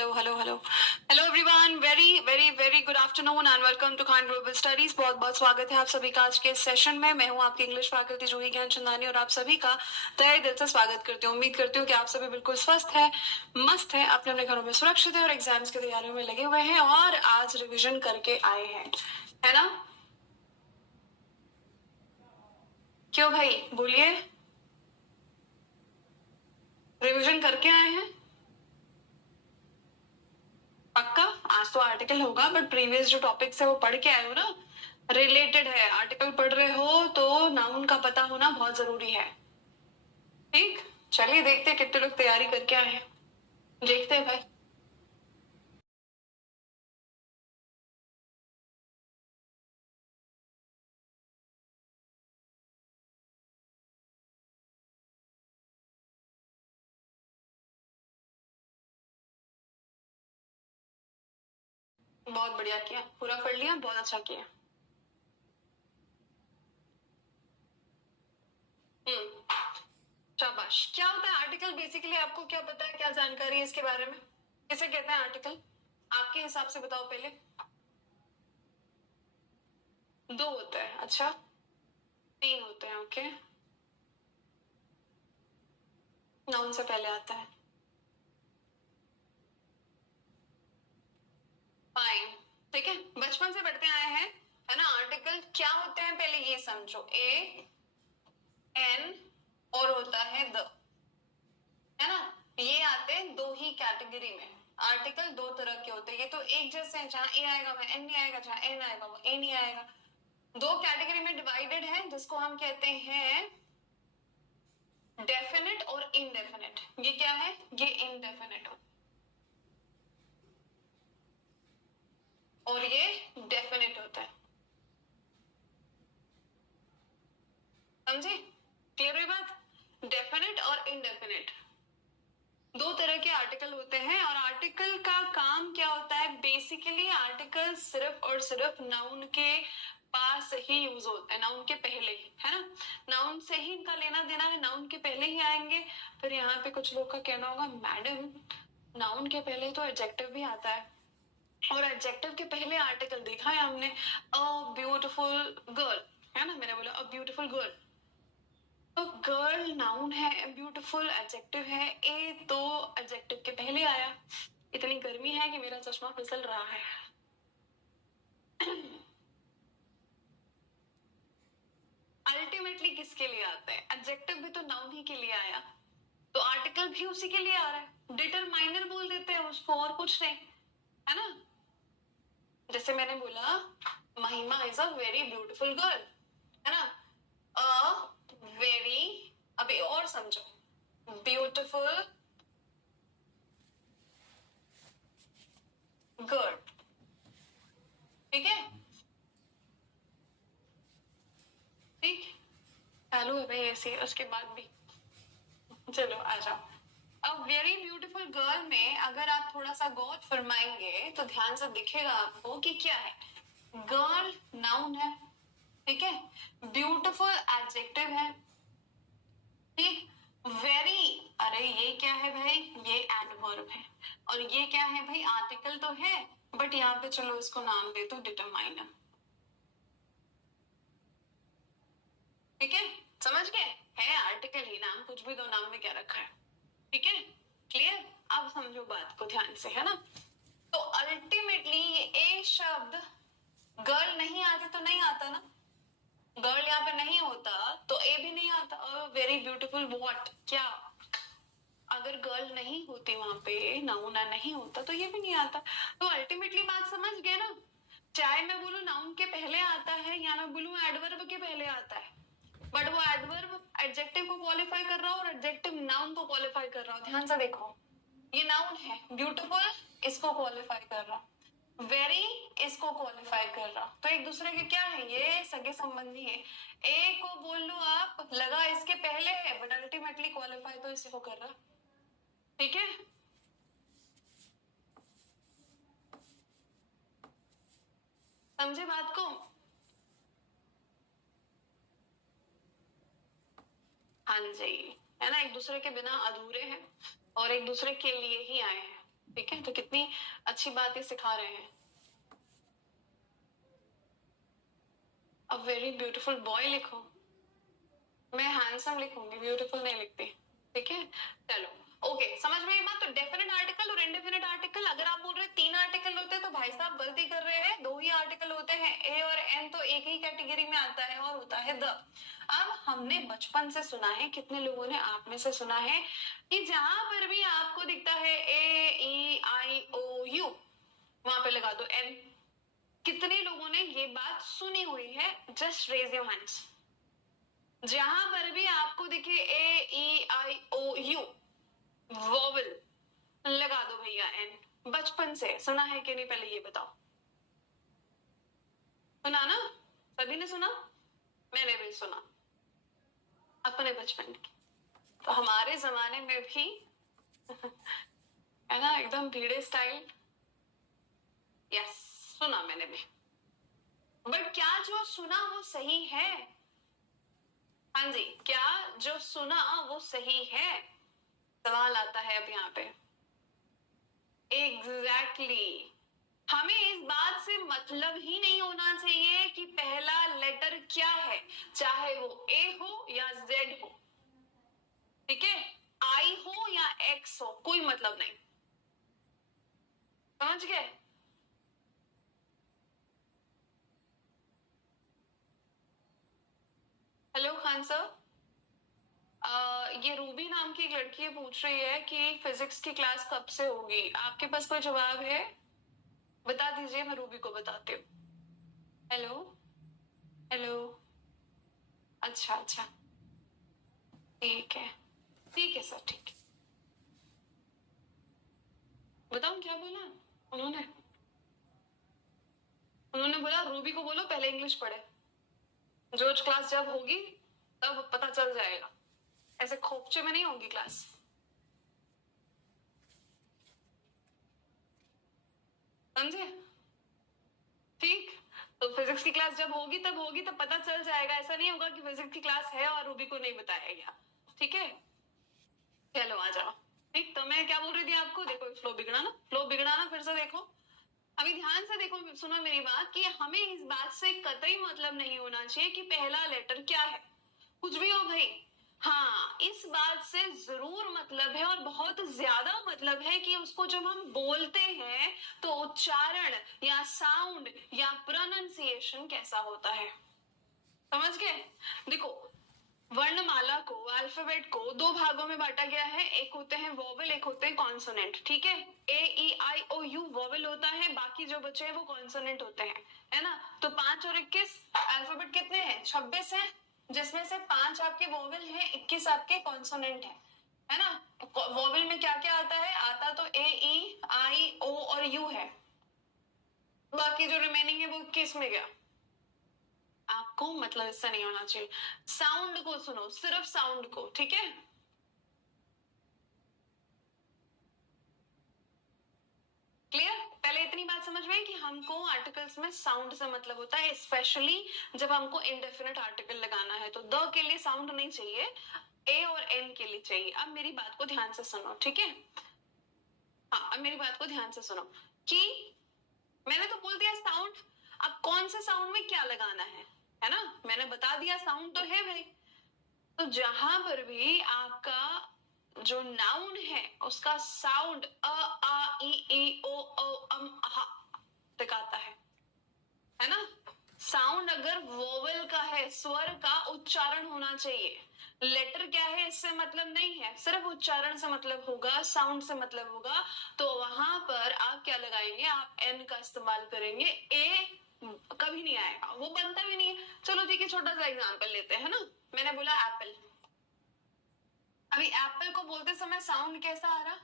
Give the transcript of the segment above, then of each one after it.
Hello hello hello hello everyone, very good afternoon and welcome to Khan global studies. बहुत बहुत स्वागत है आप सभी का आज के सेशन में। मैं हूं आपकी इंग्लिश फैकल्टी जूही ज्ञानचंदानी और आप सभी का तहे दिल से स्वागत करती हूँ। उम्मीद करती हूँ कि आप सभी बिल्कुल स्वस्थ है, मस्त है, अपने अपने घरों में सुरक्षित है और एग्जाम्स की तैयारियों में लगे हुए हैं और आज रिविजन करके आए हैं, है ना? क्यों भाई, बोलिए, रिविजन करके आए हैं पक्का? आज तो आर्टिकल होगा बट प्रीवियस जो टॉपिक्स है वो पढ़ के आए हो ना, रिलेटेड है। आर्टिकल पढ़ रहे हो तो नाउन का पता होना बहुत जरूरी है। ठीक, चलिए देखते हैं कितने लोग तैयारी करके आए हैं, देखते हैं भाई। बहुत बढ़िया किया, पूरा पढ़ लिया, बहुत अच्छा किया। शाबाश। क्या होता है आर्टिकल? बेसिकली आपको क्या पता है, क्या जानकारी है इसके बारे में? किसे कहते हैं आर्टिकल? आपके हिसाब से बताओ पहले। दो होते हैं, अच्छा। तीन होते हैं, ओके। नाउन से पहले आता है। फाइन, ठीक है, बचपन से पढ़ते आए हैं, है ना? आर्टिकल क्या होते हैं पहले ये समझो। ए एन और होता है द, है ना? ये आते हैं दो ही कैटेगरी में। आर्टिकल दो तरह के होते हैं, ये तो एक जैसे हैं, जहां ए आएगा वहां एन नहीं आएगा, जहां एन आएगा वो ए नहीं आएगा। दो कैटेगरी में डिवाइडेड है, जिसको हम कहते हैं डेफिनेट और इनडेफिनेट। ये क्या है? ये इनडेफिनेट और ये डेफिनेट होता है। समझे? क्लियर हुई बात? डेफिनेट और इनडेफिनेट दो तरह के आर्टिकल होते हैं। और आर्टिकल का काम क्या होता है? बेसिकली आर्टिकल सिर्फ और सिर्फ नाउन के पास ही यूज होता है, नाउन के पहले ही, है ना? नाउन से ही इनका लेना देना है, नाउन के पहले ही आएंगे। फिर यहाँ पे कुछ लोग का कहना होगा मैडम नाउन के पहले तो एडजेक्टिव भी आता है और एडजेक्टिव के पहले आर्टिकल देखा है हमने, अ ब्यूटीफुल गर्ल, है ना? मैंने बोला अ ब्यूटीफुल गर्ल, तो गर्ल नाउन है, ब्यूटीफुल एडजेक्टिव है, ए तो एडजेक्टिव के पहले आया। इतनी गर्मी है कि मेरा चश्मा फिसल रहा है। अल्टीमेटली किसके लिए आता है? एडजेक्टिव भी तो नाउन ही के लिए आया, तो आर्टिकल भी उसी के लिए आ रहा है। डिटरमाइनर बोल देते हैं उसको, और कुछ नहीं, है ना? जैसे मैंने बोला महिमा is a very beautiful girl, है ना? अ वेरी, अभी और समझो, ब्यूटीफुल गर्ल, ठीक है? ठीक, चालू है भाई ऐसे, उसके बाद भी चलो आ जाओ। अब वेरी ब्यूटीफुल गर्ल में अगर आप थोड़ा सा गौर फरमाएंगे तो ध्यान से दिखेगा आपको कि क्या है। गर्ल नाउन है, ठीक है? ब्यूटीफुल एडजेक्टिव है, ठीक? वेरी, अरे ये क्या है भाई? ये एडवर्ब है। और ये क्या है भाई? आर्टिकल तो है बट यहाँ पे चलो इसको नाम दे दो डिटरमाइनर, ठीक है? समझ गए? है आर्टिकल ही, नाम कुछ भी दो, नाम में क्या रखा है, ठीक है? क्लियर? अब समझो बात को ध्यान से, है ना? तो अल्टीमेटली ये ए शब्द गर्ल नहीं आती तो नहीं आता ना, गर्ल यहाँ पे नहीं होता तो ए भी नहीं आता। वेरी ब्यूटीफुल व्हाट, क्या? अगर गर्ल नहीं होती वहां पे, नाउन नहीं होता तो ये भी नहीं आता। तो अल्टीमेटली बात समझ गए ना? चाहे मैं बोलूं नाउन के पहले आता है या मैं बोलूं एडवर्ब के पहले आता है, बट वो एडवर्ब एडजेक्टिव को क्वालिफाई कर रहा हो और एडजेक्टिव नाउन को क्वालिफाई कर रहा हो। ध्यान से देखो, ये नाउन है, ब्यूटीफुल इसको क्वालिफाई कर रहा, वेरी इसको क्वालिफाई कर रहा, तो एक दूसरे के क्या है? ये सगे संबंधी है। ए को बोल लो आप, लगा इसके पहले है बट अल्टीमेटली क्वालिफाई तो इसी को कर रहा, ठीक है? समझे बात को? हाँ जी, है ना? एक दूसरे के बिना अधूरे हैं और एक दूसरे के लिए ही आए हैं, ठीक है, तो कितनी अच्छी बात ये सिखा रहे हैं। अ वेरी ब्यूटीफुल बॉय लिखो, मैं हैंडसम लिखूंगी, ब्यूटीफुल नहीं लिखती। ठीक है, चलो ओके, समझ में ये बात। तो डेफिनेट आर्टिकल और इनडेफिनेट आर्टिकल, अगर आप बोल रहे हैं 3 आर्टिकल होते हैं तो भाई साहब गलती कर रहे हैं, 2 ही आर्टिकल होते हैं। ए और एन तो एक ही कैटेगरी में आता है और होता है द। अब हमने बचपन से सुना है, कितने लोगों ने आप में से सुना है कि जहां पर भी आपको दिखता है ए ई आई ओ यू, वहां पे लगा दो एन। कितने लोगों ने ये बात सुनी हुई है? Just raise your hands. जहां पर भी आपको दिखे ए ई आई ओ यू वोवल, लगा दो भैया एन। बचपन से सुना है कि नहीं, पहले ये बताओ। सुना ना? सभी ने सुना, मैंने भी सुना अपने बचपन की। तो हमारे जमाने में भी है ना, एकदम भीड़े स्टाइल। यस, सुना मैंने भी। बट क्या जो सुना वो सही है? हाँ जी, क्या जो सुना वो सही है? सवाल आता है अब यहाँ पे। एग्जैक्टली हमें इस बात से मतलब ही नहीं होना चाहिए कि पहला लेटर क्या है, चाहे वो ए हो या जेड हो। ठीक है, आई हो या एक्स हो, कोई मतलब नहीं। समझ गए? हेलो खान सर, ये रूबी नाम की एक लड़की पूछ रही है कि फिजिक्स की क्लास कब से होगी। आपके पास कोई जवाब है? बता दीजिए, मैं रूबी को बताती हूँ। हेलो हेलो, अच्छा अच्छा, ठीक है ठीक है सर, ठीक है। बताऊं क्या बोला उन्होंने? उन्होंने बोला रूबी को बोलो पहले इंग्लिश पढ़े, जो क्लास जब होगी तब पता चल जाएगा, ऐसे खोपचे में नहीं होगी क्लास। समझे? ठीक, तो फिजिक्स की क्लास जब होगी तब होगी, तब पता चल जाएगा। ऐसा नहीं होगा कि फिजिक्स की क्लास है और रूबी को नहीं बताया गया। ठीक है, चलो आ जाओ। ठीक, तो मैं क्या बोल रही थी आपको, देखो फ्लो बिगड़ा ना, फ्लो बिगड़ा ना, फिर से देखो। अभी ध्यान से देखो, सुनो मेरी बात, कि हमें इस बात से कतई मतलब नहीं होना चाहिए कि पहला लेटर क्या है, कुछ भी हो भाई। हाँ, इस बात से जरूर मतलब है, और बहुत ज्यादा मतलब है, कि उसको जब हम बोलते हैं तो उच्चारण या साउंड या प्रोनाउंसिएशन कैसा होता है। समझ गए? देखो, वर्णमाला को, अल्फाबेट को 2 भागों में बांटा गया है, एक होते हैं वोवेल, एक होते हैं कॉन्सोनेंट। ठीक है, ए ई आई ओ यू वोवेल होता है, बाकी जो बचे हैं वो कॉन्सोनेंट होते हैं, है ना। तो 5 और 21 अल्फाबेट कितने हैं? 26 है, जिसमें से 5 आपके वोवेल हैं, 21 आपके कॉन्सोनेंट है ना। वोवेल में क्या क्या आता है? आता तो ए ई आई ओ और यू है, बाकी जो रिमेनिंग है वो किस में गया? आपको मतलब इससे नहीं होना चाहिए। साउंड को सुनो, सिर्फ साउंड को, ठीक है। क्लियर? पहले इतनी बात समझ में कि हमको आर्टिकल्स में साउंड से मतलब होता है, स्पेशली जब हमको इंडेफिनेट आर्टिकल लगाना है तो द के लिए साउंड नहीं चाहिए, ए और एन के लिए चाहिए। अब मेरी बात को ध्यान से सुनो, ठीक है। हाँ, अब मेरी बात को ध्यान से सुनो कि मैंने तो बोल दिया साउंड, अब कौन से साउंड में क्या लगाना है ना, मैंने बता दिया साउंड तो है भाई। तो जहां पर भी आपका जो नाउन है उसका साउंड अ आ ई ओ औ अम अहा तक आता है ना। साउंड अगर वोवल का है, स्वर का उच्चारण होना चाहिए। लेटर क्या है इससे मतलब नहीं है, सिर्फ उच्चारण से मतलब होगा, साउंड से मतलब होगा। तो वहां पर आप क्या लगाएंगे? आप एन का इस्तेमाल करेंगे। ए कभी नहीं आएगा, वो बनता भी नहीं है। चलो ठीक है, छोटा सा एग्जांपल लेते हैं ना। मैंने बोला एप्पल, अभी एप्पल को बोलते समय साउंड कैसा आ रहा?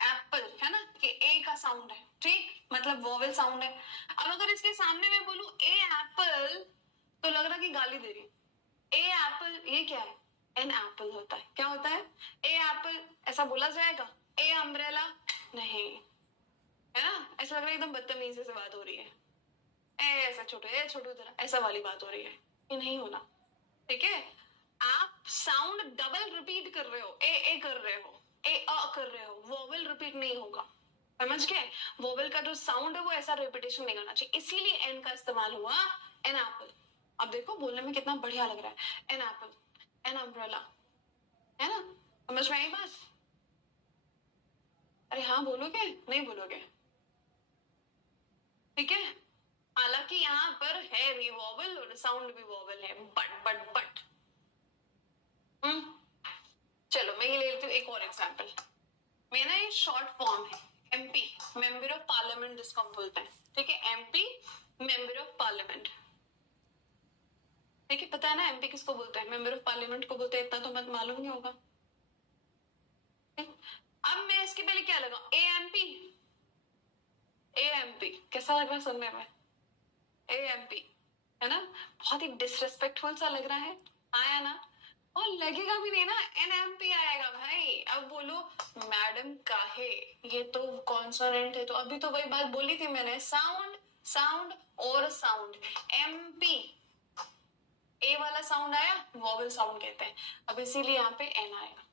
एप्पल, है ना, कि ए का साउंड है, ठीक, मतलब वोवेल साउंड है। अब अगर इसके सामने मैं बोलूं ए एप्पल, तो लग रहा कि गाली दे रही। ए एप्पल ये क्या है? एन एप्पल होता है। क्या होता है? ए एप्पल, ऐसा बोला जाएगा? ए अम्ब्रेला नहीं, है ना, ऐसा लग रहा है एकदम बदतमीजी से बात हो रही है। ऐसा छोटू, ए छोटू तेरा, ऐसा वाली बात हो रही है, ये नहीं होना। ठीक है, आप साउंड डबल रिपीट कर रहे हो, ए कर रहे हो, ए कर रहे हो, वोवेल रिपीट रिपीट नहीं होगा, समझ गए? वोवेल का जो साउंड है वो ऐसा रिपीटेशन नहीं करना चाहिए, इसीलिए एन का इस्तेमाल हुआ, एन एप्पल। अब देखो बोलने में कितना बढ़िया लग रहा है, एन एप्पल, एन अम्ब्रेला, है ना? समझ में आई बात? अरे हाँ बोलोगे, नहीं बोलोगे? ठीक है, हालांकि यहाँ पर है भी वॉवल और साउंड भी वॉवल है, बट चलो मैं ये ले लेती हूँ एक और एग्जांपल। मेरा ये शॉर्ट फॉर्म है एमपी, मेंबर ऑफ पार्लियामेंट जिसको हम बोलते हैं, ठीक है? एमपी मेंबर ऑफ पार्लियामेंट, ठीक है? पता है ना एमपी किसको बोलते हैं, मेंबर ऑफ पार्लियामेंट को बोलते हैं, इतना तो मत मालूम नहीं होगा। अब मैं इसके पहले क्या लगाऊं, एएमपी, एएमपी कैसा लग रहा है सुनने में, एएमपी, है ना? बहुत ही डिसरेस्पेक्टफुल सा लग रहा है, आया ना? और लगेगा भी नहीं ना, एनएमपी आएगा भाई। अब बोलो मैडम काहे, ये तो कॉन्सोनेंट है, तो अभी तो वही बात बोली थी मैंने, साउंड साउंड और साउंड, एमपी, ए वाला साउंड आया वॉवल साउंड कहते हैं, अब इसीलिए यहाँ पे एन आएगा।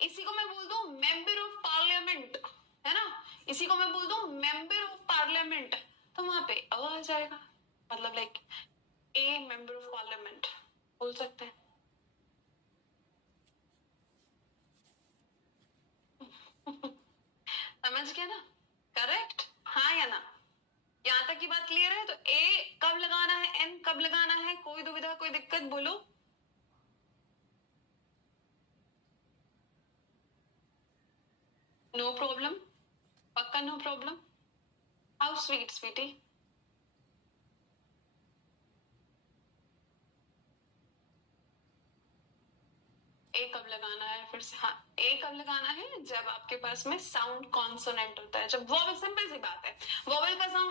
इसी को मैं बोल दूं मेंबर ऑफ पार्लियामेंट, है ना? इसी को मैं बोल दूं मेंबर ऑफ पार्लियामेंट, तो वहां पे अ आ जाएगा, मतलब like a member of parliament बोल सकते हैं। समझ गया ना? करेक्ट, हाँ या ना? यहां तक की बात क्लियर है? तो ए कब लगाना है, एन कब लगाना है, कोई दुविधा कोई दिक्कत बोलो? नो प्रॉब्लम, पक्का no problem? How sweet sweetie. ए कब लगाना है फिर से, हाँ ए कब लगाना है, जब आपके पास में साउंड कॉन्सोनेंट होता है, जब वॉवल, सिंपल सी बात है, वॉवल का साउंड